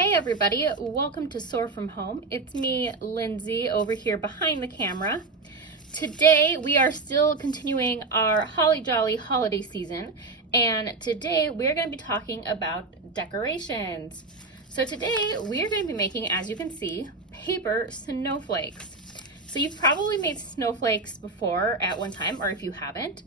Hey everybody, welcome to Soar From Home. It's me, Lindsay, over here behind the camera. Today we are still continuing our Holly Jolly holiday season, and today we're going to be talking about decorations. So today we are going to be making, as you can see, paper snowflakes. So you've probably made snowflakes before at one time, or if you haven't,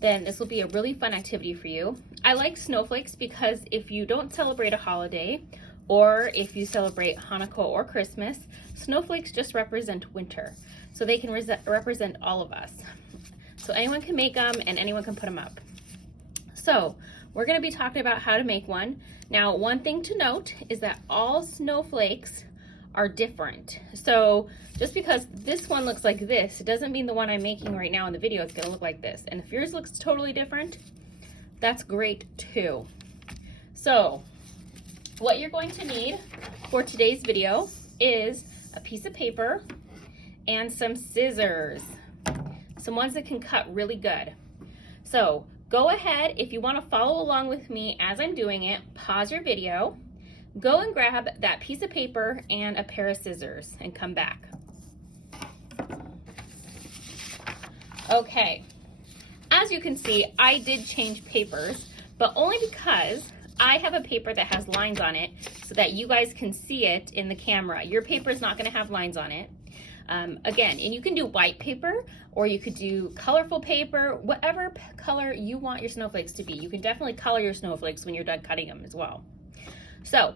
then this will be a really fun activity for you. I like snowflakes because if you don't celebrate a holiday, or if you celebrate Hanukkah or Christmas, snowflakes just represent winter. So they can represent all of us. So anyone can make them and anyone can put them up. So we're gonna be talking about how to make one. Now, one thing to note is that all snowflakes are different. So just because this one looks like this, it doesn't mean the one I'm making right now in the video is gonna look like this. And if yours looks totally different, that's great too. So what you're going to need for today's video is a piece of paper and some scissors, some ones that can cut really good. So go ahead, if you want to follow along with me as I'm doing it, pause your video, go and grab that piece of paper and a pair of scissors and come back. Okay, as you can see, I did change papers, but only because I have a paper that has lines on it so that you guys can see it in the camera. Your paper is not going to have lines on it. Again, and you can do white paper or you could do colorful paper, whatever color you want your snowflakes to be. You can definitely color your snowflakes when you're done cutting them as well. So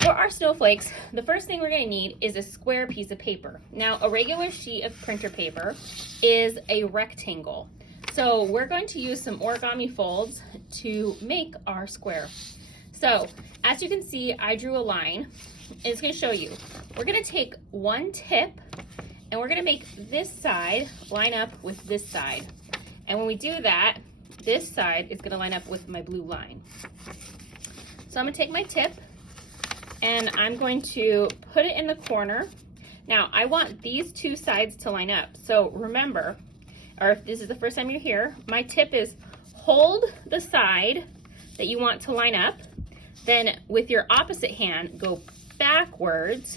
for our snowflakes, the first thing we're going to need is a square piece of paper. Now, a regular sheet of printer paper is a rectangle. So we're going to use some origami folds to make our square. So as you can see, I drew a line. It's going to show you. We're going to take one tip and we're going to make this side line up with this side. And when we do that, this side is going to line up with my blue line. So I'm going to take my tip and I'm going to put it in the corner. Now I want these two sides to line up. So remember, or if this is the first time you're here, my tip is hold the side that you want to line up, then with your opposite hand, go backwards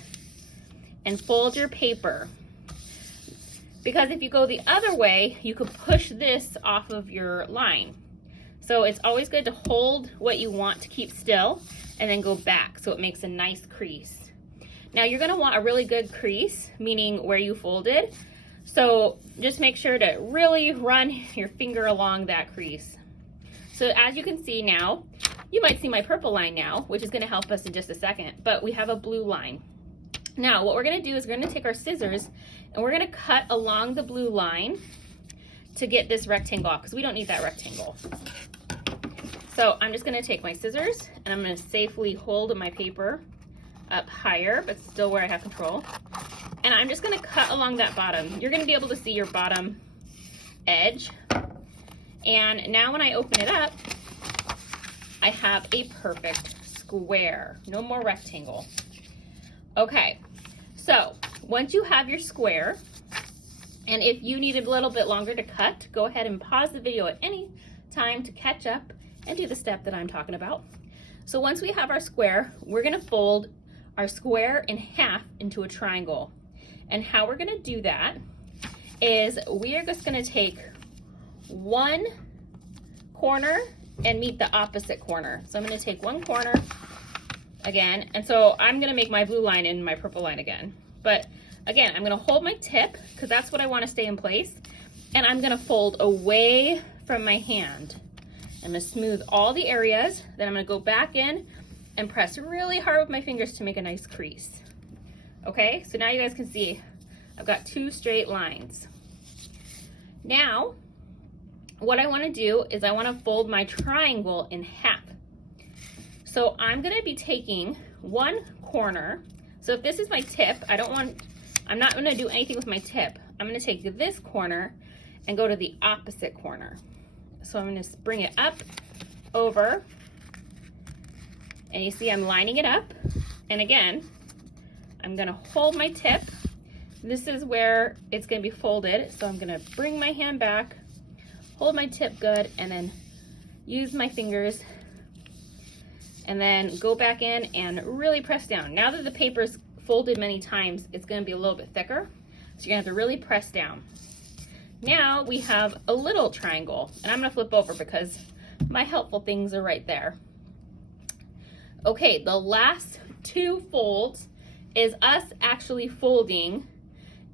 and fold your paper. Because if you go the other way, you could push this off of your line. So it's always good to hold what you want to keep still and then go back so it makes a nice crease. Now you're gonna want a really good crease, meaning where you folded. So just make sure to really run your finger along that crease. So as you can see now, you might see my purple line now, which is going to help us in just a second, but we have a blue line. Now what we're going to do is we're going to take our scissors and we're going to cut along the blue line to get this rectangle off, because we don't need that rectangle. So I'm just going to take my scissors and I'm going to safely hold my paper up higher, but still where I have control. And I'm just going to cut along that bottom. You're going to be able to see your bottom edge. And now when I open it up, I have a perfect square. No more rectangle. Okay, so once you have your square, and if you need a little bit longer to cut, go ahead and pause the video at any time to catch up and do the step that I'm talking about. So once we have our square, we're going to fold our square in half into a triangle. And how we're going to do that is we are just going to take one corner and meet the opposite corner. So I'm going to take one corner again, and so I'm going to make my blue line and my purple line again. But again, I'm going to hold my tip because that's what I want to stay in place, and I'm going to fold away from my hand. I'm going to smooth all the areas, then I'm going to go back in and press really hard with my fingers to make a nice crease. Okay, so now you guys can see I've got two straight lines. Now, what I want to do is I want to fold my triangle in half. So I'm going to be taking one corner. So if this is my tip, I'm not going to do anything with my tip. I'm going to take this corner and go to the opposite corner. So I'm going to bring it up, over, and you see I'm lining it up. And again, I'm going to hold my tip. This is where it's going to be folded. So I'm going to bring my hand back, hold my tip good, and then use my fingers and then go back in and really press down. Now that the paper's folded many times, it's gonna be a little bit thicker, so you're gonna have to really press down. Now we have a little triangle, and I'm gonna flip over because my helpful things are right there. Okay, the last two folds is us actually folding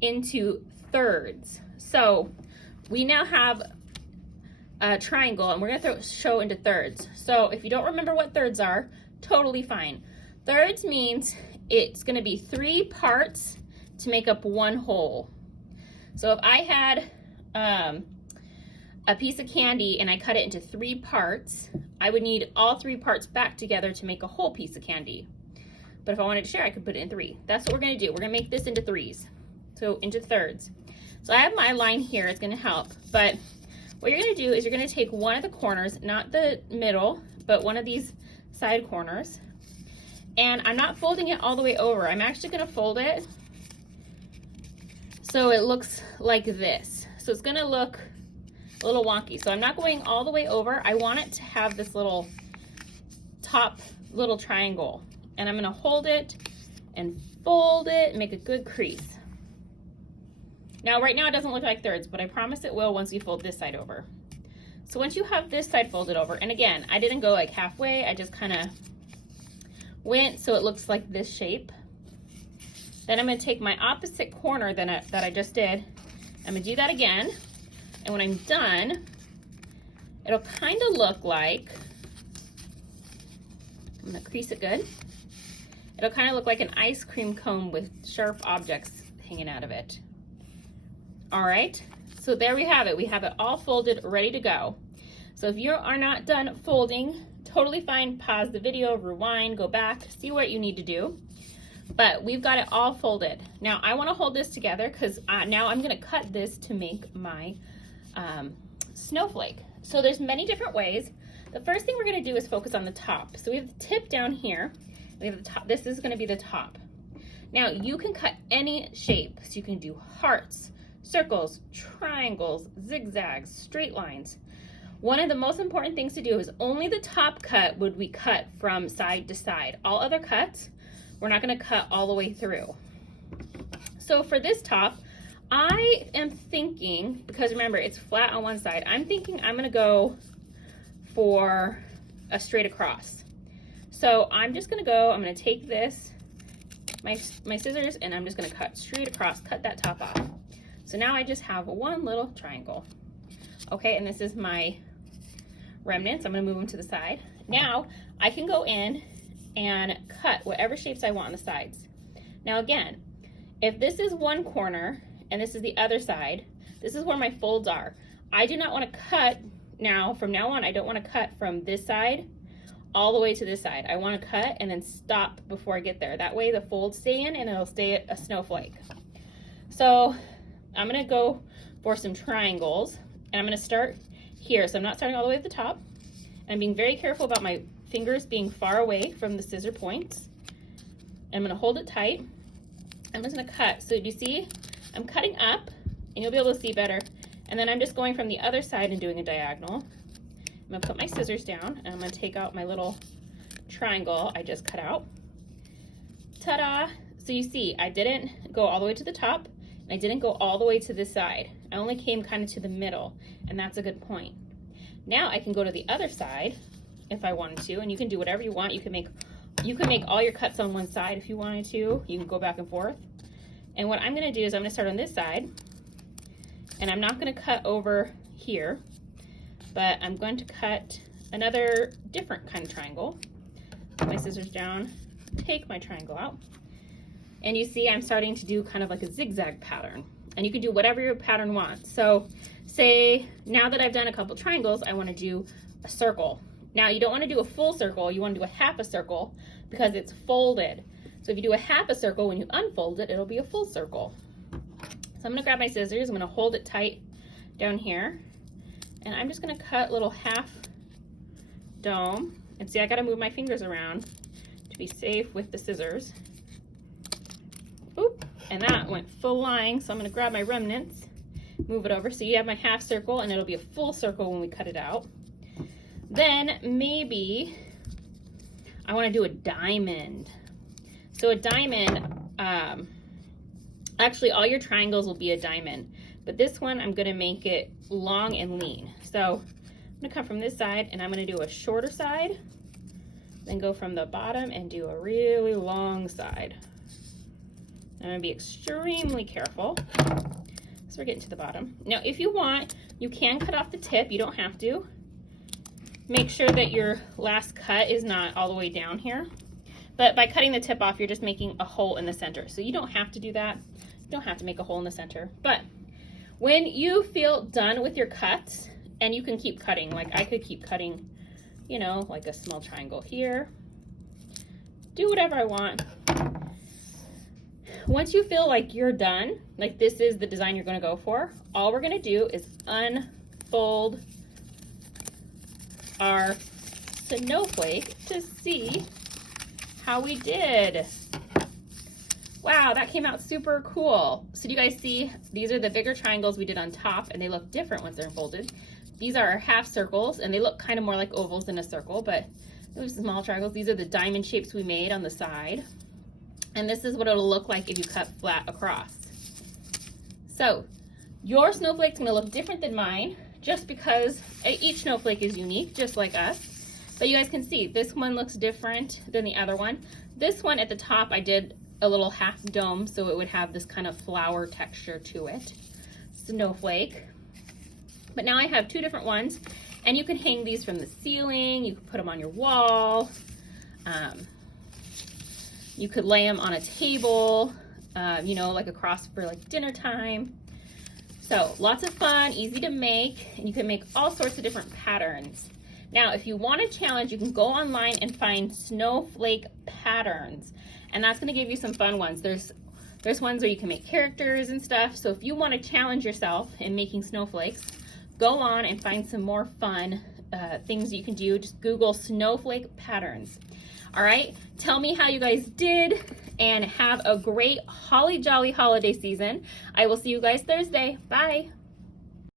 into thirds. So we now have a triangle, and we're gonna show into thirds. So if you don't remember what thirds are, totally fine. Thirds means it's gonna be 3 parts to make up one whole. So if I had a piece of candy and I cut it into 3 parts, I would need all 3 parts back together to make a whole piece of candy. But if I wanted to share, I could put it in 3. That's what we're gonna do. We're gonna make this into 3s, so into thirds. So I have my line here, it's gonna help, but what you're gonna do is you're gonna take one of the corners, not the middle, but one of these side corners, and I'm not folding it all the way over. I'm actually gonna fold it so it looks like this. So it's gonna look a little wonky. So I'm not going all the way over. I want it to have this little top little triangle, and I'm gonna hold it and fold it and make a good crease. Now, right now it doesn't look like thirds, but I promise it will once you fold this side over. So once you have this side folded over, and again, I didn't go like halfway, I just kind of went so it looks like this shape. Then I'm gonna take my opposite corner that I just did. I'm gonna do that again. And when I'm done, it'll kind of look like, I'm gonna crease it good. It'll kind of look like an ice cream cone with sharp objects hanging out of it. All right, so there we have it. We have it all folded, ready to go. So if you are not done folding, totally fine, pause the video, rewind, go back, see what you need to do. But we've got it all folded. Now I wanna hold this together because now I'm gonna cut this to make my snowflake. So there's many different ways. The first thing we're gonna do is focus on the top. So we have the tip down here, we have the top, this is gonna be the top. Now you can cut any shape. So you can do hearts, circles, triangles, zigzags, straight lines. One of the most important things to do is only the top cut would we cut from side to side. All other cuts, we're not gonna cut all the way through. So for this top, I am thinking, because remember it's flat on one side, I'm thinking I'm gonna go for a straight across. So I'm just gonna go, I'm gonna take this, my scissors, and I'm just gonna cut straight across, cut that top off. So now I just have one little triangle. Okay, and this is my remnants. I'm gonna move them to the side. Now I can go in and cut whatever shapes I want on the sides. Now again, if this is one corner and this is the other side, this is where my folds are. I do not wanna cut now, from now on, I don't wanna cut from this side all the way to this side. I wanna cut and then stop before I get there. That way the folds stay in and it'll stay a snowflake. So I'm gonna go for some triangles, and I'm gonna start here. So I'm not starting all the way at the top. I'm being very careful about my fingers being far away from the scissor points. I'm gonna hold it tight. I'm just gonna cut. So do you see? I'm cutting up, and you'll be able to see better. And then I'm just going from the other side and doing a diagonal. I'm gonna put my scissors down, and I'm gonna take out my little triangle I just cut out. Ta-da! So you see, I didn't go all the way to the top, and I didn't go all the way to this side. I only came kind of to the middle, and that's a good point. Now I can go to the other side if I wanted to, and you can do whatever you want. You can make all your cuts on one side if you wanted to. You can go back and forth. And what I'm gonna do is I'm gonna start on this side, and I'm not gonna cut over here, but I'm going to cut another different kind of triangle. Put my scissors down, take my triangle out. And you see I'm starting to do kind of like a zigzag pattern, and you can do whatever your pattern wants. So say now that I've done a couple triangles, I want to do a circle. Now you don't want to do a full circle, you want to do a half a circle because it's folded. So if you do a half a circle, when you unfold it, it'll be a full circle. So I'm gonna grab my scissors, I'm gonna hold it tight down here, and I'm just gonna cut little half dome. And see, I gotta move my fingers around to be safe with the scissors. Oop, and that went full line, so I'm gonna grab my remnants, move it over. So you have my half circle, and it'll be a full circle when we cut it out. Then maybe I want to do a diamond. So a diamond, actually all your triangles will be a diamond, but this one I'm going to make it long and lean. So I'm going to come from this side and I'm going to do a shorter side, then go from the bottom and do a really long side. I'm going to be extremely careful. So we're getting to the bottom. Now if you want, you can cut off the tip. You don't have to. Make sure that your last cut is not all the way down here. But by cutting the tip off, you're just making a hole in the center. So you don't have to do that. You don't have to make a hole in the center. But when you feel done with your cuts, and you can keep cutting, like I could keep cutting, you know, like a small triangle here. Do whatever I want. Once you feel like you're done, like this is the design you're going to go for, all we're going to do is unfold our snowflake to see how we did. Wow, that came out super cool. So do you guys see, these are the bigger triangles we did on top, and they look different once they're unfolded. These are our half circles, and they look kind of more like ovals than a circle, but those small triangles. These are the diamond shapes we made on the side. And this is what it'll look like if you cut flat across. So your snowflake's gonna look different than mine, just because each snowflake is unique, just like us. But you guys can see, this one looks different than the other one. This one at the top, I did a little half dome, so it would have this kind of flower texture to it. Snowflake. But now I have two different ones, and you can hang these from the ceiling, you can put them on your wall, you could lay them on a table, you know, like across for like dinner time. So lots of fun, easy to make, and you can make all sorts of different patterns. Now, if you want a challenge, you can go online and find snowflake patterns, and that's going to give you some fun ones. There's ones where you can make characters and stuff. So if you want to challenge yourself in making snowflakes, go on and find some more fun things you can do. Just Google snowflake patterns. All right, tell me how you guys did, and have a great holly jolly holiday season. I will see you guys Thursday. Bye.